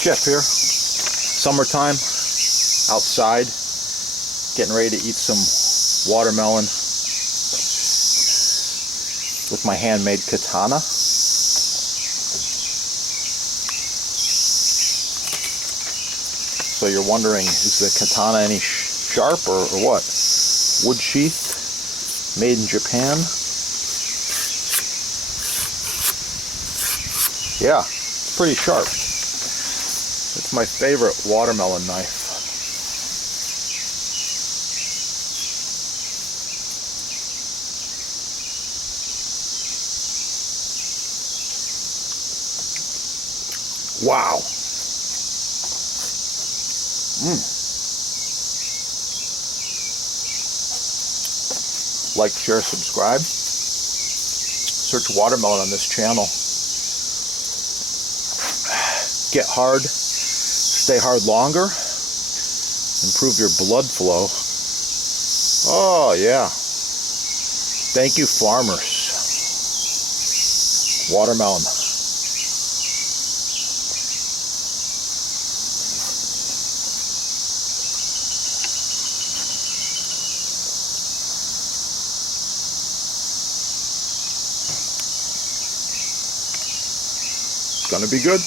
Jeff here. Summertime, outside, getting ready to eat some watermelon with my handmade katana. So you're wondering, is the katana any sharp or what? Wood sheath, made in Japan. Yeah, it's pretty sharp. It's my favorite watermelon knife. Wow. Like, share, subscribe. Search watermelon on this channel. Get hard, stay hard longer, improve your blood flow. Oh yeah. Thank you, farmers. Watermelon. It's gonna be good.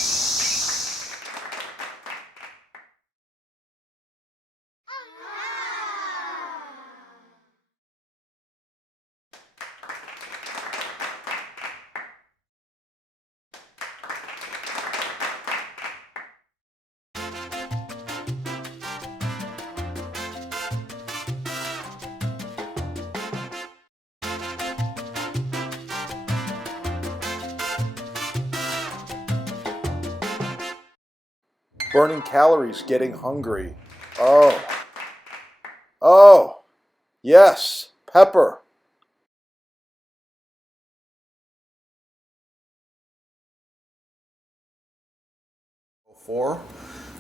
Burning calories, getting hungry. Oh, yes, pepper.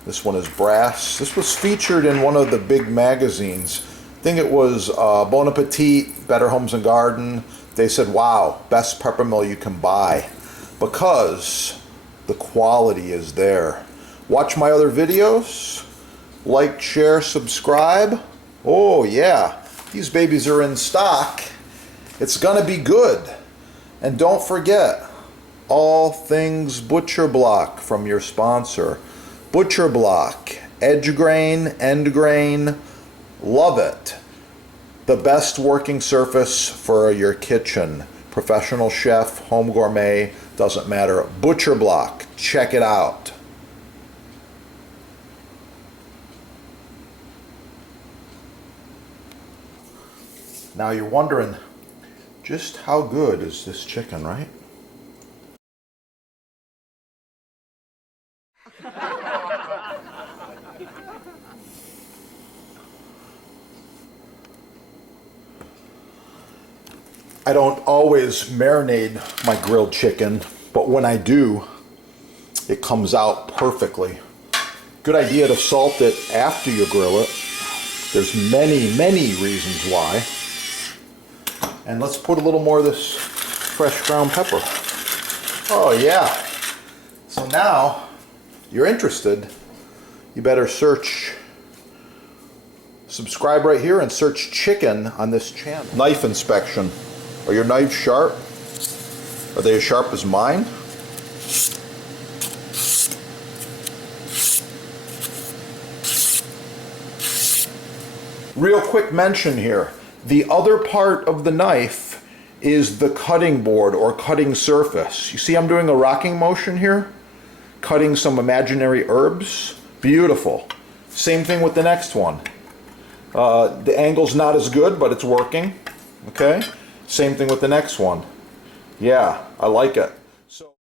This one is brass. This was featured in one of the big magazines. I think it was Bon Appetit, Better Homes and Garden. They said, wow, best pepper mill you can buy, because the quality is there. Watch my other videos. Like, share, subscribe. Oh yeah, these babies are in stock. It's gonna be good. And don't forget, all things Butcher Block from your sponsor. Butcher Block, edge grain, end grain, love it. The best working surface for your kitchen. Professional chef, home gourmet, doesn't matter. Butcher Block, check it out. Now you're wondering, just how good is this chicken, right? I don't always marinate my grilled chicken, but when I do, it comes out perfectly. Good idea to salt it after you grill it. There's many reasons why. And let's put a little more of this fresh ground pepper. Oh yeah. So now, you're interested, you better subscribe right here and search chicken on this channel. Knife inspection. Are your knives sharp? Are they as sharp as mine? Real quick mention here. The other part of the knife is the cutting board or cutting surface. You see I'm doing a rocking motion here? Cutting some imaginary herbs. Beautiful. Same thing with the next one. The angle's not as good, but it's working. Okay? Same thing with the next one. Yeah, I like it. So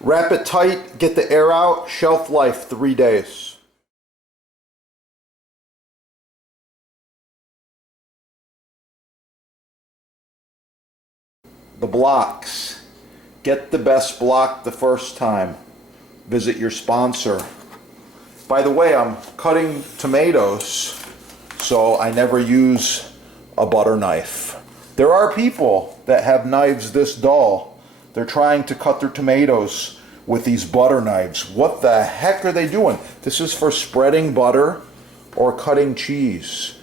wrap it tight, get the air out, shelf life 3 days. The blocks. Get the best block the first time. Visit your sponsor. By the way, I'm cutting tomatoes, so I never use a butter knife. There are people that have knives this dull. They're trying to cut their tomatoes with these butter knives. What the heck are they doing? This is for spreading butter or cutting cheese.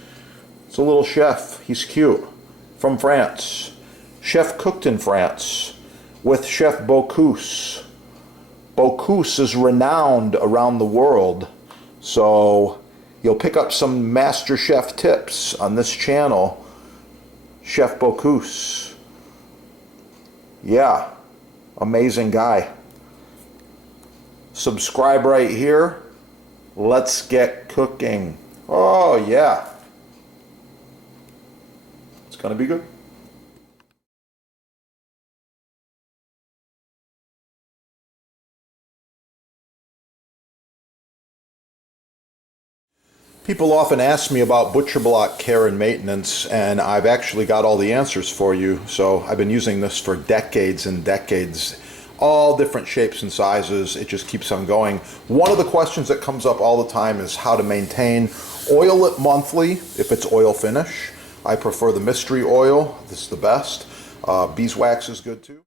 It's a little chef. He's cute. From France. Chef cooked in France with Chef Bocuse. Bocuse is renowned around the world, so you'll pick up some master chef tips on this channel. Chef Bocuse. Yeah, amazing guy. Subscribe right here. Let's get cooking. Oh yeah. It's gonna be good. People often ask me about butcher block care and maintenance, and I've actually got all the answers for you. So I've been using this for decades and decades, all different shapes and sizes. It just keeps on going. One of the questions that comes up all the time is how to maintain. Oil it monthly if it's oil finish. I prefer the mystery oil. This is the best. Beeswax is good too.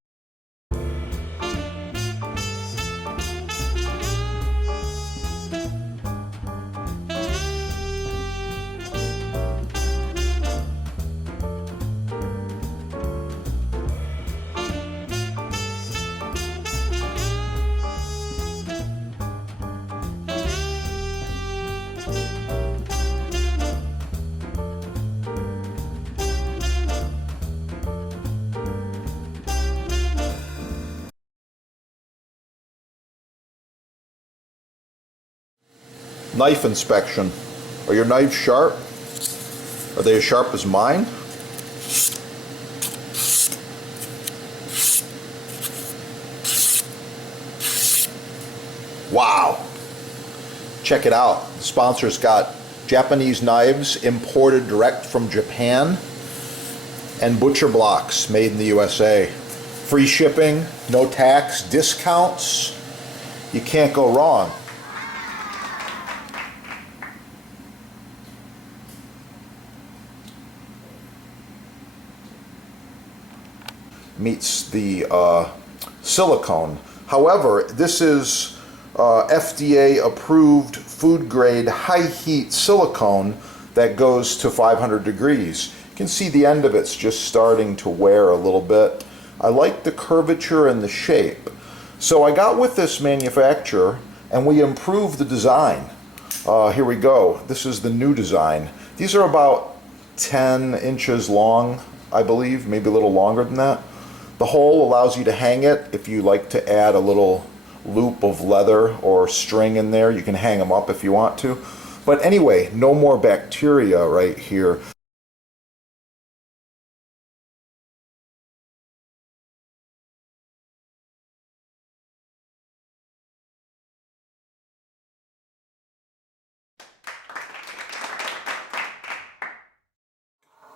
Knife inspection. Are your knives sharp? Are they as sharp as mine? Wow. Check it out. The sponsor's got Japanese knives imported direct from Japan and butcher blocks made in the USA. Free shipping, no tax, discounts. You can't go wrong. Meets the silicone. However, this is FDA approved food grade high heat silicone that goes to 500 degrees. You can see the end of it's just starting to wear a little bit. I like the curvature and the shape. So I got with this manufacturer and we improved the design. Here we go. This is the new design. These are about 10 inches long, I believe, maybe a little longer than that. The hole allows you to hang it. If you like to add a little loop of leather or string in there, you can hang them up if you want to. But anyway, no more bacteria right here.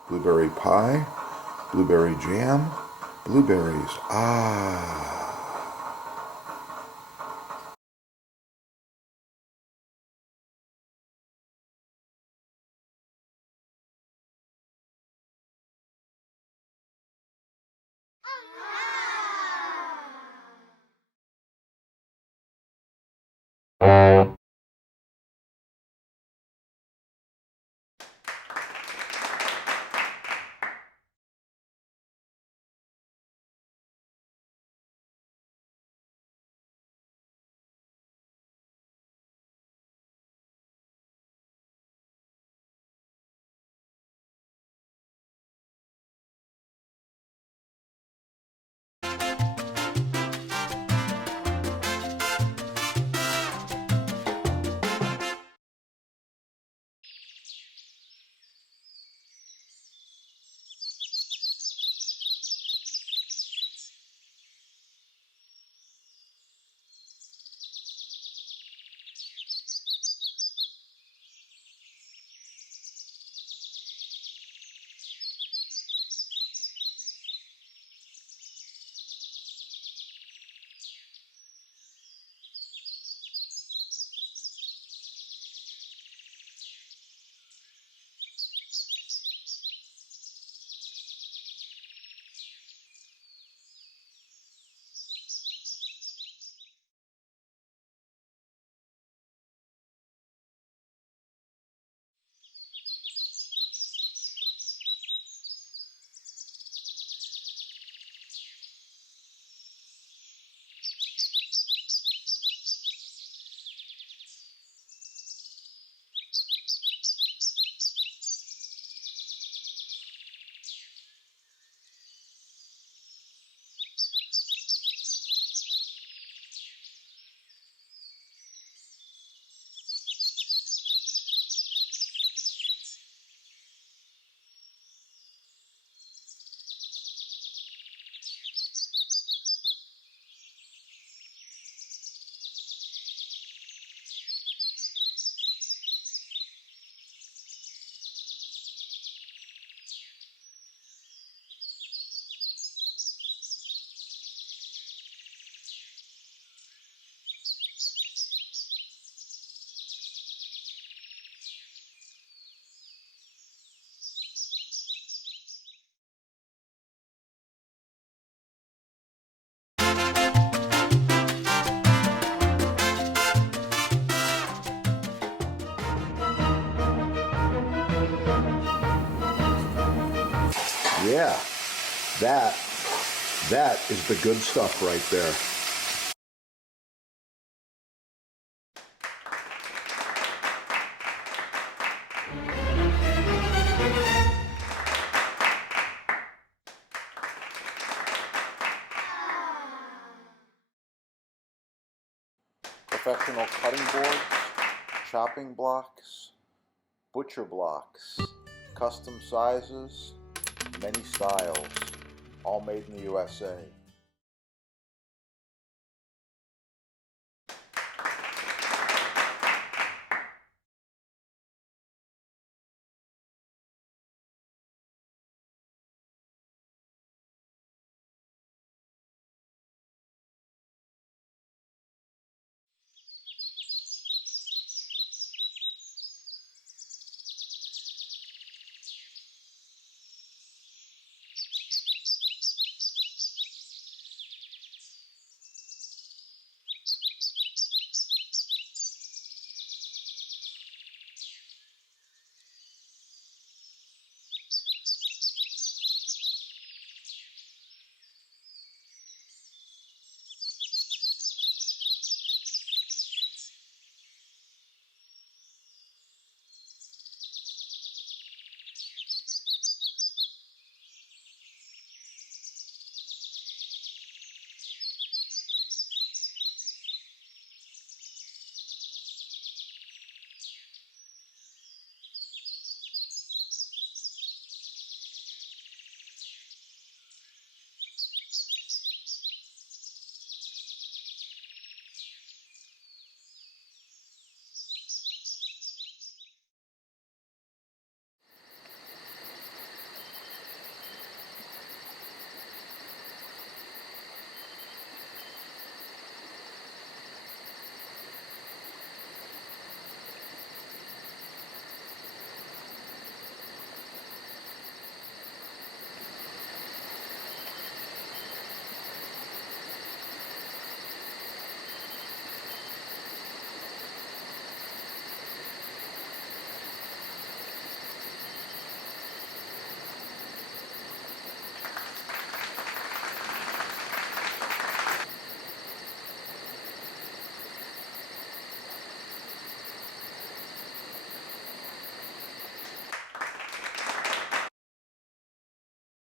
Blueberry pie, blueberry jam, blueberries. Ah. Yeah, that is the good stuff right there. Professional cutting boards, chopping blocks, butcher blocks, custom sizes, many styles, all made in the USA.